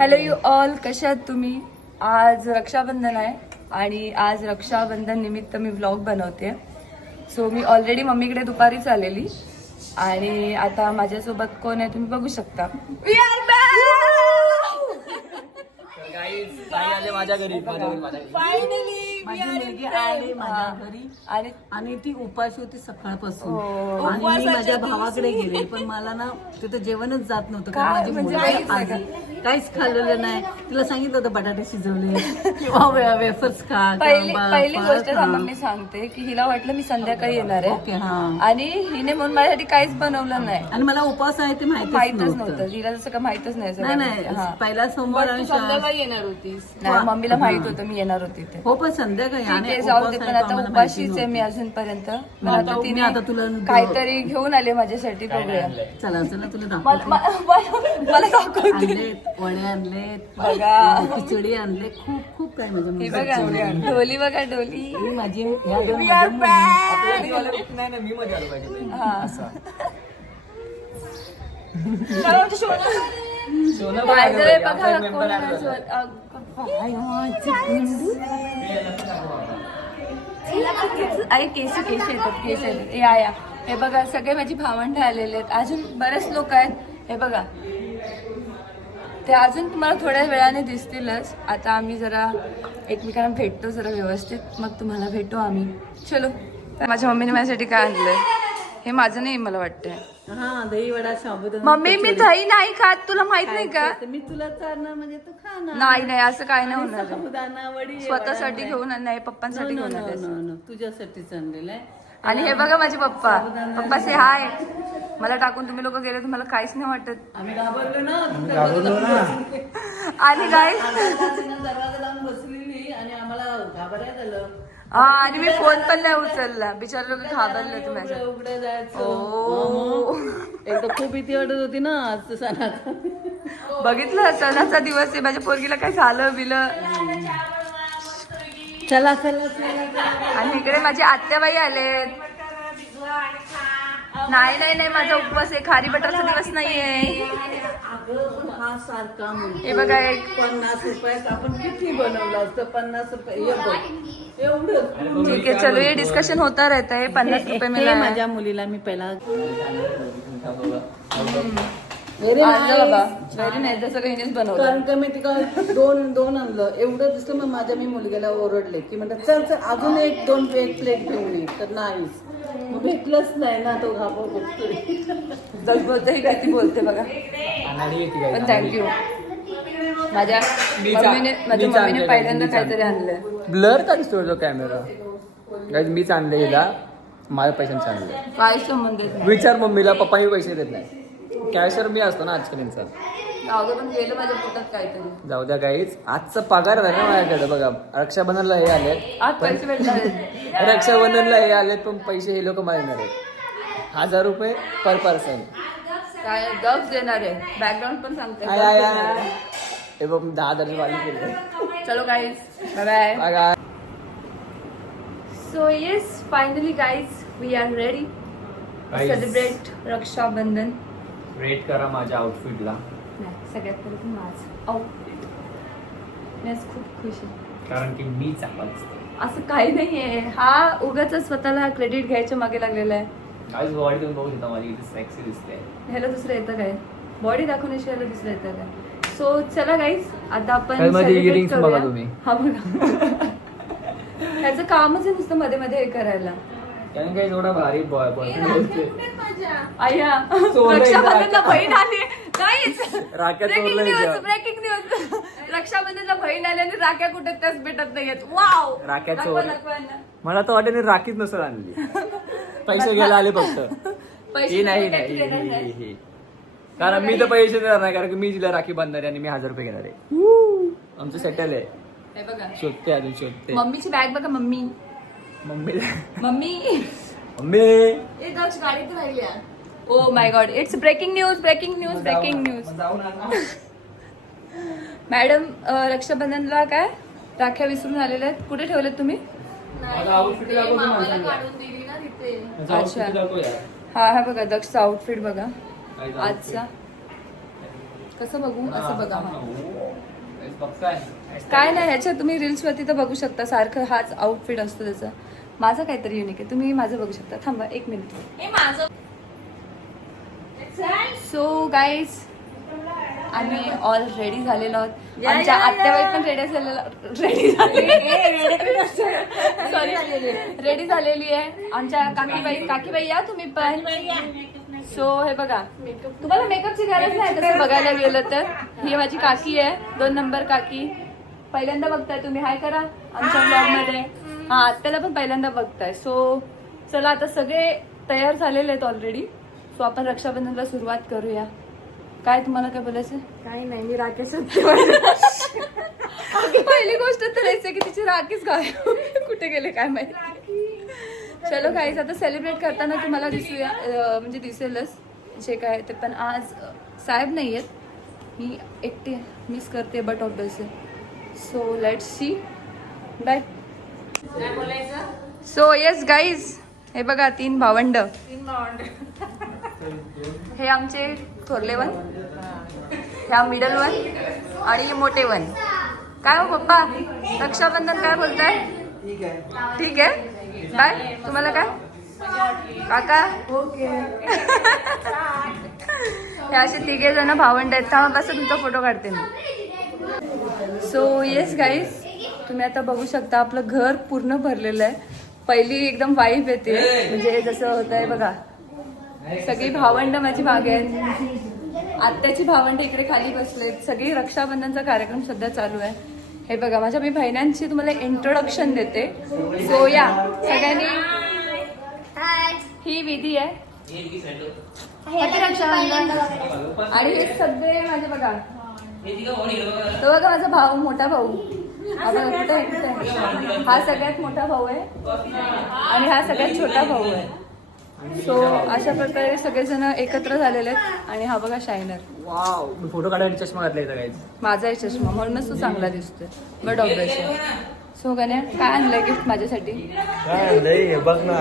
Hello you all, कशा आहात तुम्ही? आज रक्षाबंधन आहे आणि आज रक्षाबंधन निमित्त मी व्लॉग बनवते. सो मी ऑलरेडी मम्मीकडे दुपारीच आलेली आणि आता माझ्यासोबत कोण आहे तुम्ही बघू शकता. वी आर गाईज आले माझ्या घरी. फायनली माझी मुलगी आली माझ्या घरी आणि ती उपाशी होती सकाळपासून. आणि मी माझ्या भावाकडे गेले, पण मला ना तिथं जेवणच जात नव्हतं कारण माझी मुलगी काहीच खाल्लेलं नाही. तिला सांगितलं होतं बटाटे शिजवले किंवा वेफर्स खा. पहिली गोष्ट मी सांगते की हिला वाटलं मी संध्याकाळी येणार ओके आहे हा. आणि हिने म्हणून माझ्यासाठी काहीच बनवलं नाही. आणि मला उपवास आहे ते माहितच नव्हतं. हिला जसं का माहितच नाही. नाही पहिला सोमवार आणि येणार होतीस. मम्मीला माहित होतं मी येणार होती ते. हो पण संध्याकाळी आणि जाऊ दे, पण आता उपाशीच आहे मी अजूनपर्यंत. तिने आता तुला काहीतरी घेऊन आले माझ्यासाठी. बघूया. चला चला तुला दाखवते. मला दाखवते. आणलेत वडे आणलेत बघा. खिचडी आणले, खूप खूप काय माझ्या ही मुलीला. बघा डोली, बघा डोली. ही माझी ह्या दोन We are back. नाही ना, मी मध्ये आलो पाहिजे. हा. सोनं By the way, आमचा बघा एक member कोण आला आहे होता. केस येतात. या हे बघा, सगळे माझी भावंड आलेले आहेत. अजून बरेच लोक आहेत. हे बघा, ते अजून तुम्हाला थोड्या वेळाने दिसतीलच. आता आम्ही जरा एकमेकांना भेटतो जरा व्यवस्थित, मग तुम्हाला भेटू आम्ही. चलो. माझ्या मम्मीने माझ्यासाठी काय आणलंय हे माझं नाही, मला वाटतंय. हा दही वडा साबुदाणा. मम्मी मी दही नाही खात, तुला माहित नाही का? मी तुला चालणार म्हणजे तू खा ना. नाही असं काय नाही होणार. साबुदाणा वडी स्वतःसाठी घेऊन नाही, पप्पांसाठी घेऊन आले. तुझ्यासाठीच आणलेलं आहे. आणि हे बघा माझे पप्पा. पप्पा से हाय. मला टाकून तुम्ही लोक गेले, तुम्हाला काहीच नाही वाटत. आम्ही घाबरलो ना. आणि काय दरवाजा लावून बसलेली आणि आम्हाला घाबरायला झालं. हा, आणि मी फोन पण नाही उचलला. बिचारे लोक घाबरले तुम्ही. उघडे जायचं. एकदा खूप भीती वाटत होती ना आज सणात. बघितलं, सणाचा दिवस आहे. माझ्या पोरगीला काय झालं बिलं. चला चला चला. आणि इकडे माझे आत्याबाई आलेत. नाही माझा उपवास आहे. खारी बटरचा दिवस नाहीये. हा सारखा हे बघा, एक 50 रुपयात आपण किती बनवलं असतं. 50 रुपये एवढं. ठीक आहे, चलो ये डिस्कशन होता रहता है. 50 रुपये में माझ्या मुलीला मी पहिला बाबा व्हेरी नाही, जसं काही बनवलं. कारण का मी तिला दोन आणलं. एवढं दिसलं मग माझ्या मी मुलग्याला ओरडले की म्हणतात चल चल अजून एक प्लेट घेऊन ये. तर नाहीच, मग भेटलंच नाही ना. तो घाबरतो. बोलते ही किती बोलते बघा. पण थँक्यू. माझ्या मम्मीने पहिल्यांदा काहीतरी आणलंय. ब्लर का दिसतो तो कॅमेरा. गाईज मीच आणले हिला, माझ्या पैशांचे आणले. काय संबंध आहे? विचार मम्मीला, पप्पाही पैसे देत नाही. कॅशर मी असतो ना आजकाल यांचा. जाऊ पण गेलं माझ्या पोटात काहीतरी. जाऊ द्या गाईज, आजचा पगार आहे ना माझ्याकडे. बघा रक्षाबंधनला हे आलेत. आज पैसे भेटणार. रक्षाबंधनला हे आलेत, पण पैसे हे लोक मारणार आहेत. 1000 रुपये पर पर्सन. काय गप्स देणार आहे. बॅकग्राऊंड पण सांगते. हे बघ 10,000 वाली केले. चलो guys, bye bye. So yes, finally guys, we are ready to celebrate Rakshabandhan. Rate करा माझ्या आउटफिटला. नाही, सगळ्यात पहिले तर माझं आउटफिट. मी आज खूप खुश आहे कारण की मी चांगलाच. असं काही नाहीये. हा उगाच स्वतःला क्रेडिट घ्यायच्या मागे लागलेला आहे. गाईज बॉडी तुम्ही बघू शकता, माझी किती सेक्सी दिसते. ह्याला दुसरं येतं काय? बॉडी दाखवण्याशिवाय ह्याला दुसरं येतं काय? सो चला गाईज, आता आपण माझी celebrate earrings बघा करूया. तुम्ही. हा बघा. ह्याचं कामच आहे नुसतं मध्ये मध्ये हे करायला. कारण काही थोडा भारी आया चोरलं रक्षाबंधनला बहीण आली. नाहीच. राख्या ब्रेकिंग चोरलं न्यूज, हिचं. Breaking news. रक्षाबंधनला बहीण आली आणि राख्या कुठे त्याच भेटत नाहीयेत. वाव. राख्या दाखवा, चोर. दाखवा ना. मला तर वाटेल राखीच नसेल आणली. पैसे घ्यायला आले फक्त. पैसे ही नाही काही देणार नाही. ही. कारण मी तर पैसे देणार नाही, कारण की मी तिला राखी बांधणार आहे आणि मी 1000 रुपये घेणार आहे. आमचं सेटल आहे. हे बघा, शोधते अजून शोधते. मम्मीची बॅग बघा. मम्मी मम्मी मम्मी मम्मी ए दक्ष गाडीत राहिल्या. Oh my god, it's breaking news, breaking news, breaking news. Madam रक्षाबंधनला काय राख्या विसरून आलेल्या आहेत. कुठे ठेवलेत तुम्ही? अच्छा, हा बघा दक्षचा आउटफिट बघा आजचा. कसं बघू? असं बघा. काय नाही, ह्याच्यात तुम्ही रील्स वरती तर बघू शकता, सारखं हाच आउटफिट असतो त्याचा. माझं काहीतरी युनिक आहे, तुम्ही माझं बघू शकता. थांबा 1 मिनिट. सो गाईज, आम्ही ऑल रेडी झालेलो आहोत. आमच्या आत्याबाई पण रेडी झालेली आहे. आमच्या काकीबाई या तुम्ही पण. सो हे बघा, तुम्हाला मेकअपची गरज नाही तसं बघायला गेलं तर. ही माझी काकी आहे, 2 नंबर काकी. पहिल्यांदा बघताय तुम्ही, हाय करा आमच्या ब्लॉग मध्ये. हा, आत्याला पण पहिल्यांदा बघताय. सो चला, आता सगळे तयार झालेले आहेत ऑलरेडी. सो आपण रक्षाबंधनला सुरुवात करूया. काय तुम्हाला काय बोलायचं? काही नाही, मी राकेश पहिली गोष्ट तर हेच आहे की तिची राखीच गायब, कुठे गेले काय माहिती. चलो गाईज, आता सेलिब्रेट करताना तुम्हाला दिसूया, म्हणजे दिसेलच जे काय ते. पण आज साहेब नाही आहेत, मी एकटी मिस करते but obviously. So let's see. Bye. So yes guys, हे बघा 3 भावंड. हे आमचे थोरले वन, ह्या मिडल वन आणि हे मोठे वन. काय हो पप्पा, रक्षाबंधन काय बोलताय? ठीक आहे. बाय. तुम्हाला काय काका? ओके. हे असे 3 जण भावंड आहेत. थांबा बस, तुमचा फोटो काढते मी. सो येस गाईज, तुम्ही आता बघू शकता आपलं घर पूर्ण भरलेलं आहे. पहिली एकदम वाईब येते, म्हणजे जसं होत आहे बघा. सगळी भावंड माझी मागे आहेत. आत्याची भावंड इकडे खाली बसलेत. सगळी रक्षाबंधनचा कार्यक्रम सध्या चालू आहे. हे बघा, माझ्या मी बहिणांची तुम्हाला इंट्रोडक्शन देते. सो या सगळ्यांनी, ही विधी आहे. हॅपी रक्षाबंधन. आणि हे सगळे माझे बघा, तो बघा माझा भाऊ, मोठा भाऊ. आपण कुठे, हा सगळ्यात मोठा भाऊ आहे आणि हा सगळ्यात छोटा भाऊ आहे. सो अशा प्रकारे सगळेजण एकत्र झालेले आहेत. आणि हा बघा शायनर. वाव, मी फोटो काढायला चष्मा घातला इथं काय. माझाही चष्मा, म्हणूनच तो चांगला दिसतोय. But obviously. सो गण्या, काय आणलंय गिफ्ट माझ्यासाठी? बघ ना.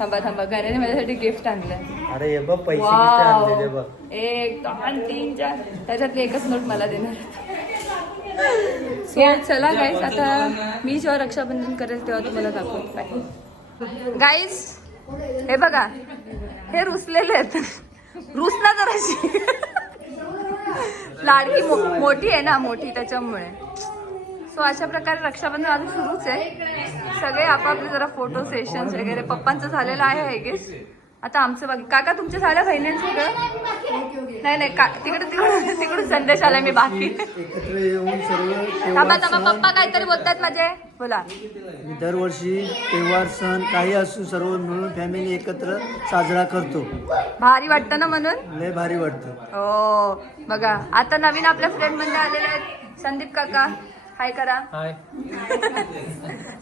थांबा, गण्याने माझ्यासाठी गिफ्ट आणलंय. अरे हे बघ, पैसे किती आणलेले बघ. 1 2 3 4, त्याच्यातली एकच नोट मला देणार. सो चला गाईज, आता मी जेव्हा रक्षाबंधन करेल तेव्हा तुम्हाला दाखवतो. गाईज हे बघा, हे रुसलेले आहेत. रुसना जराशी, लाडकी मोठी आहे ना, मोठी त्याच्यामुळे. सो अशा प्रकारे रक्षाबंधन अजून सुरूच आहे. सगळे आपापले जरा फोटो सेशन्स वगैरे. पप्पांचं झालेलं आहे आय गेस. आता आमचं बाकी. काका तुमचे झालं बहिणींचं? नाही तिकडून संदेश आलाय, मी बाकी. एकत्र येऊन सर्व थांबा, पप्पा काहीतरी बोलतात माझे, बोला. दरवर्षी तेव्हार सण काही असू सर्व मिळून फॅमिली एकत्र साजरा करतो. भारी वाटतं ना म्हणून. लय भारी वाटतं. हो बघा, आता नवीन आपल्या फ्रेंड मध्ये आलेले आहेत संदीप काका. हाय करा. हाय.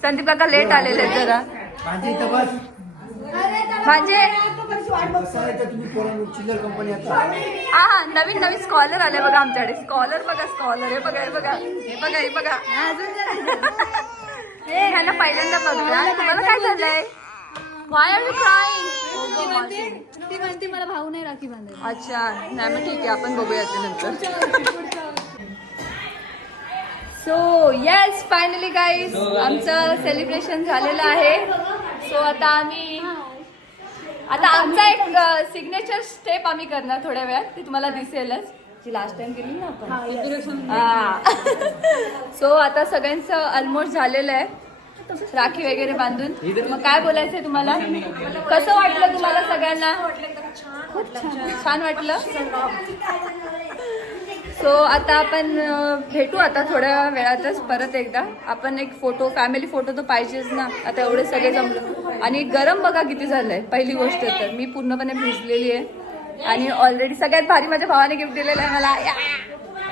संदीप काका लेट आलेले आहेत जरा. माझी इथं बस. म्हणजे कसं आहे तर तुम्ही पोरांनो चिल्लर कंपनी हा नवीन स्कॉलर आले बघा आमच्याकडे. स्कॉलर बघा, स्कॉलर. हे बघा. ह्याला पहिल्यांदा बघूया. तुम्हाला काय झालंय? Why are you crying? ती म्हणते मला भाऊ नाही राखी बांधायची. अच्छा, नाही मग ठीक आहे, आपण बघूया ते नंतर. सो येस, फायनली गाईज, आमचं सेलिब्रेशन झालेलं आहे. सो आता आमचा एक सिग्नेचर स्टेप आम्ही करणार थोड्या वेळात. ती तुम्हाला दिसेलच, जी लास्ट टाइम केली ना आपण. सो आता सगळ्यांचं ऑलमोस्ट झालेलं आहे, राखी वगैरे बांधून. मग काय बोलायचंय तुम्हाला? कसं वाटलं तुम्हाला सगळ्यांना? खूप छान वाटलं. सो आता आपण भेटू आता थोड्या वेळातच परत एकदा. आपण एक फोटो, फॅमिली फोटो तर पाहिजेच ना. आता एवढे सगळे जमलो. आणि गरम बघा किती झालंय. पहिली गोष्ट तर मी पूर्णपणे भिजलेली आहे. आणि ऑलरेडी सगळ्यात भारी माझ्या भावाने गिफ्ट दिलेलं आहे मला.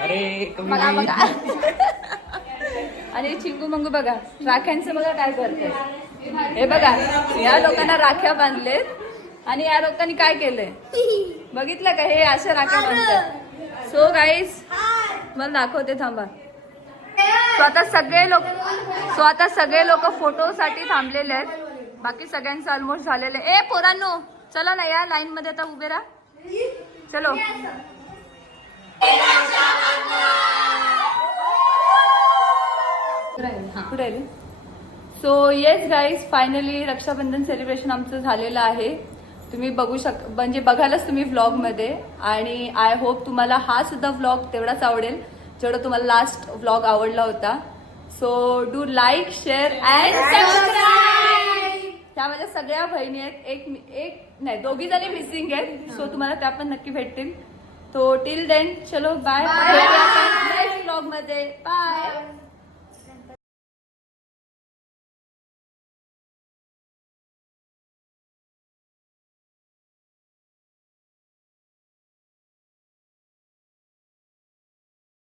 अरे बघा. आणि चिंगू मंगू बघा, राख्यांचं बघा काय करतंय. हे बघा, या लोकांना राख्या बांधलेत आणि या लोकांनी काय केलंय बघितलं का? हे अशा राख्या बांधतात. सो गाईज, मला दाखवते, थांबा. स्वतः सगळे लोक फोटोसाठी थांबलेले आहेत. बाकी सगळ्यांचं ऑलमोस्ट झालेलं आहे. पोरांनो चला ना, या लाईन मध्ये आता उभे राहा. चलो. कुठे आहे? So yes guys, finally Rakshabandhan celebration आमचं झालेलं आहे. तुम्ही बघू म्हणजे बघालच तुम्ही व्लॉग मध्ये. आणि आय होप तुम्हाला हा सुद्धा व्लॉग तेवढाच आवडेल जेवढा तुम्हाला लास्ट व्लॉग आवडला होता. So do like, share and subscribe. त्या माझ्या सगळ्या बहिणी आहेत, एक नाही दोघी जणी मिसिंग आहेत. सो तुम्हाला त्या पण नक्की भेटतील. तो टिल देन चलो बाय, नेक्स्ट व्लॉग मध्ये बाय.